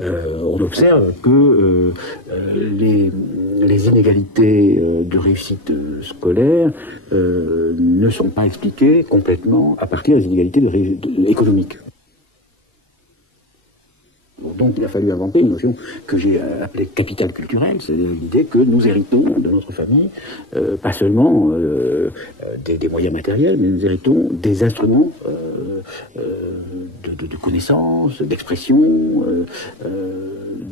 on observe que les inégalités de réussite scolaire ne sont pas expliquées complètement à partir des inégalités économiques. Donc il a fallu inventer une notion que j'ai appelée capital culturel, c'est-à-dire l'idée que nous héritons de notre famille, pas seulement des moyens matériels, mais nous héritons des instruments de connaissance, d'expression,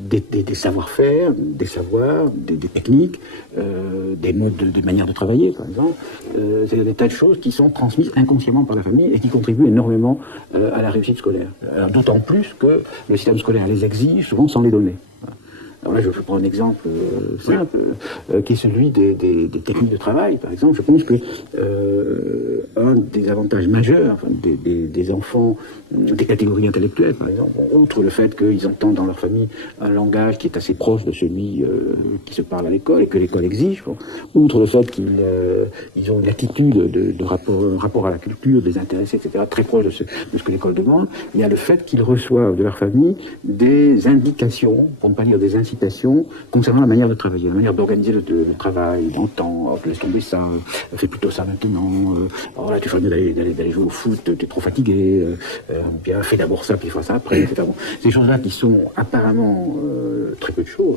des savoir-faire, des savoirs, des techniques, des modes, des manières de travailler, par exemple. C'est des tas de choses qui sont transmises inconsciemment par la famille et qui contribuent énormément à la réussite scolaire. D'autant plus que le système scolaire les exige, souvent sans les donner. Alors là, je prends un exemple simple, qui est celui des techniques de travail, par exemple. Je pense que un des avantages majeurs des enfants des catégories intellectuelles, par exemple, outre le fait qu'ils entendent dans leur famille un langage qui est assez proche de celui qui se parle à l'école et que l'école exige, bon, outre le fait qu'ils ont une attitude de rapport à la culture, des intéressés, etc., très proche de ce que l'école demande, il y a le fait qu'ils reçoivent de leur famille des indications, pour ne pas dire des incitations, concernant la manière de travailler, la manière d'organiser le travail, dans le temps, laisse tomber ça, fais plutôt ça maintenant, alors là tu ferais mieux d'aller jouer au foot, t'es trop fatigué, bien fais d'abord ça puis fais ça après, etc. Bon, ces choses-là qui sont apparemment très peu de choses,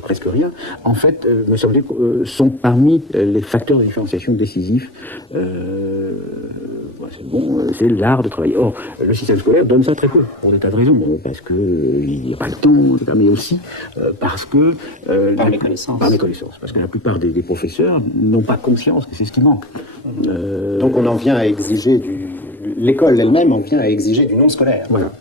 presque rien, en fait, me semble sont parmi les facteurs de différenciation décisifs. C'est l'art de travailler. Or, le système scolaire donne ça très peu, pour des tas de raisons. Parce qu'il n'y a pas le temps, etc., mais aussi parce que... par méconnaissance. Par méconnaissance. Parce que la plupart des professeurs n'ont pas conscience que c'est ce qui manque. Donc on en vient à exiger l'école elle-même en vient à exiger du non scolaire. Voilà.